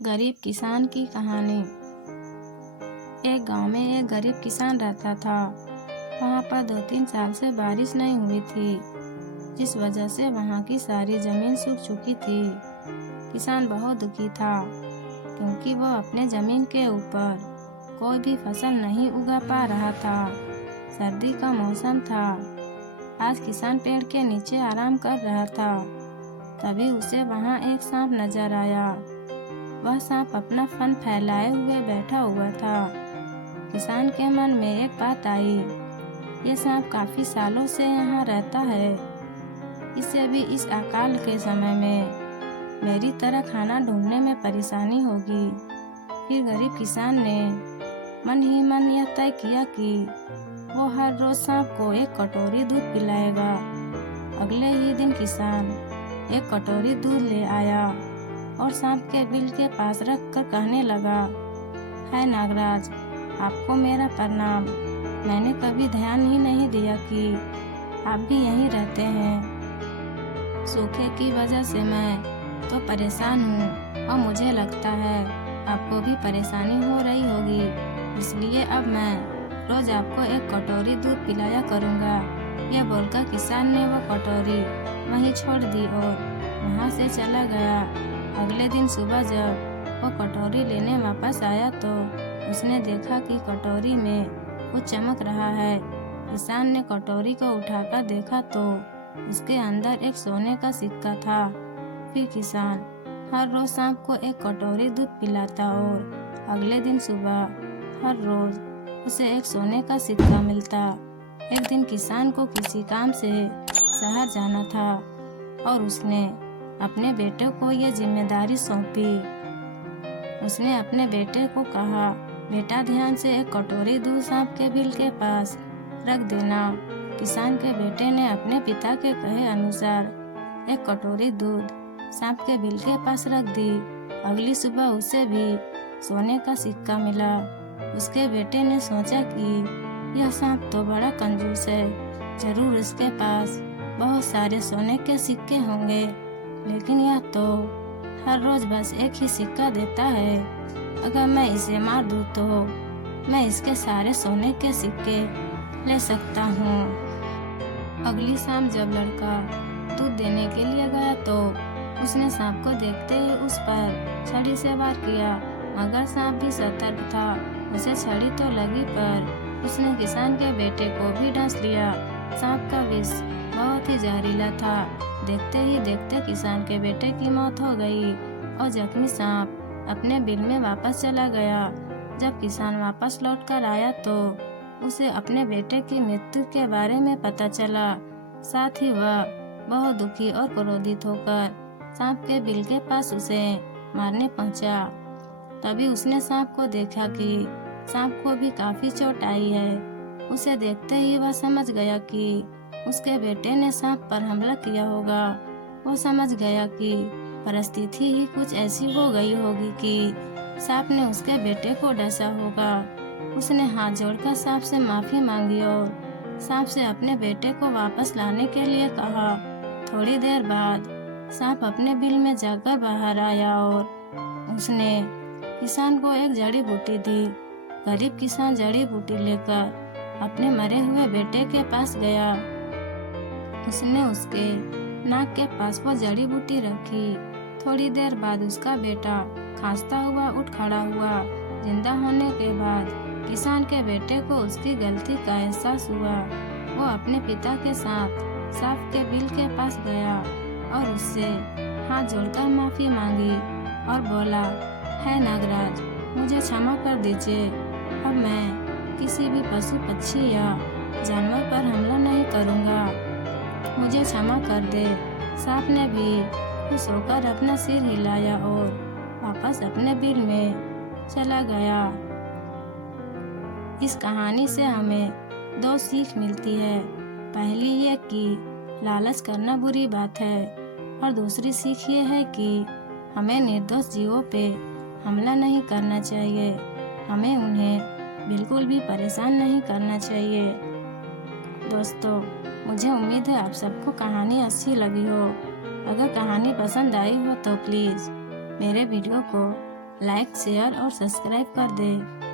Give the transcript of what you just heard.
गरीब किसान की कहानी। एक गांव में एक गरीब किसान रहता था। वहां पर 2-3 साल से बारिश नहीं हुई थी, जिस वजह से वहां की सारी जमीन सूख चुकी थी। किसान बहुत दुखी था क्योंकि वह अपने जमीन के ऊपर कोई भी फसल नहीं उगा पा रहा था। सर्दी का मौसम था। आज किसान पेड़ के नीचे आराम कर रहा था। तभी उसे वहां एक सांप नजर आया। वह सांप अपना फन फैलाए हुए बैठा हुआ था। किसान के मन में एक बात आई, ये सांप काफी सालों से यहाँ रहता है, इसे भी इस अकाल के समय में मेरी तरह खाना ढूंढने में परेशानी होगी। फिर गरीब किसान ने मन ही मन यह तय किया कि वो हर रोज सांप को एक कटोरी दूध पिलाएगा। अगले ही दिन किसान एक कटोरी दूध ले आया और सांप के बिल के पास रख कर कहने लगा, है नागराज, आपको मेरा प्रणाम। मैंने कभी ध्यान ही नहीं दिया कि आप भी यहीं रहते हैं। सूखे की वजह से मैं तो परेशान हूँ और मुझे लगता है आपको भी परेशानी हो रही होगी, इसलिए अब मैं रोज आपको एक कटोरी दूध पिलाया करूँगा। यह बोलकर किसान ने वो कटोरी वहीं छोड़ दी और वहाँ से चला गया। अगले दिन सुबह जब वो कटोरी लेने वापस आया तो उसने देखा कि कटोरी में कुछ चमक रहा है। किसान ने कटोरी को उठाकर देखा तो उसके अंदर एक सोने का सिक्का था। फिर किसान हर रोज शाम को एक कटोरी दूध पिलाता और अगले दिन सुबह हर रोज उसे एक सोने का सिक्का मिलता। एक दिन किसान को किसी काम से शहर जाना था और उसने अपने बेटे को यह जिम्मेदारी सौंपी। उसने अपने बेटे को कहा, बेटा ध्यान से एक कटोरी दूध सांप के बिल के पास रख देना। किसान के बेटे ने अपने पिता के कहे अनुसार एक कटोरी दूध सांप के बिल के पास रख दी। अगली सुबह उसे भी सोने का सिक्का मिला। उसके बेटे ने सोचा कि यह सांप तो बड़ा कंजूस है, जरूर इसके पास बहुत सारे सोने के सिक्के होंगे, लेकिन यह तो हर रोज बस एक ही सिक्का देता है। अगर मैं इसे मार दूँ तो मैं इसके सारे सोने के सिक्के ले सकता हूँ। अगली शाम जब लड़का दूध देने के लिए गया तो उसने सांप को देखते ही उस पर छड़ी से वार किया, मगर सांप भी सतर्क था। उसे छड़ी तो लगी पर उसने किसान के बेटे को भी डस लिया। सांप का विष बहुत ही जहरीला था। देखते ही देखते किसान के बेटे की मौत हो गई और जख्मी सांप अपने बिल में वापस चला गया। जब किसान वापस लौट कर आया तो उसे अपने बेटे की मृत्यु के बारे में पता चला। साथ ही वह बहुत दुखी और क्रोधित होकर सांप के बिल के पास उसे मारने पहुंचा। तभी उसने सांप को देखा कि सांप को भी काफी चोट आई है। उसे देखते ही वह समझ गया कि उसके बेटे ने सांप पर हमला किया होगा। वो समझ गया कि परिस्थिति ही कुछ ऐसी हो गई होगी कि सांप ने उसके बेटे को डसा होगा। उसने हाथ जोड़कर सांप से माफी मांगी और सांप से अपने बेटे को वापस लाने के लिए कहा। थोड़ी देर बाद सांप अपने बिल में जाकर बाहर आया और उसने किसान को एक जड़ी बूटी दी। गरीब किसान जड़ी बूटी लेकर अपने मरे हुए बेटे के पास गया। उसने उसके नाक के पास वो जड़ी बूटी रखी। थोड़ी देर बाद उसका बेटा खांसता हुआ उठ खड़ा हुआ। जिंदा होने के बाद किसान के बेटे को उसकी गलती का एहसास हुआ। वो अपने पिता के साथ सांप के बिल के पास गया और उससे हाथ जोड़कर माफी मांगी और बोला, है नागराज, मुझे क्षमा कर दीजिए। अब मैं किसी भी पशु पक्षी या जानवर पर हमला नहीं करूँगा। मुझे क्षमा कर दे। सांप ने भी खुश होकर अपना सिर हिलाया और वापस अपने बिल में चला गया। इस कहानी से हमें 2 सीख मिलती है। पहली ये कि लालच करना बुरी बात है और दूसरी सीख ये है कि हमें निर्दोष जीवों पे हमला नहीं करना चाहिए। हमें उन्हें बिल्कुल भी परेशान नहीं करना चाहिए। दोस्तों, मुझे उम्मीद है आप सबको कहानी अच्छी लगी हो। अगर कहानी पसंद आई हो तो प्लीज़ मेरे वीडियो को लाइक, शेयर और सब्सक्राइब कर दे।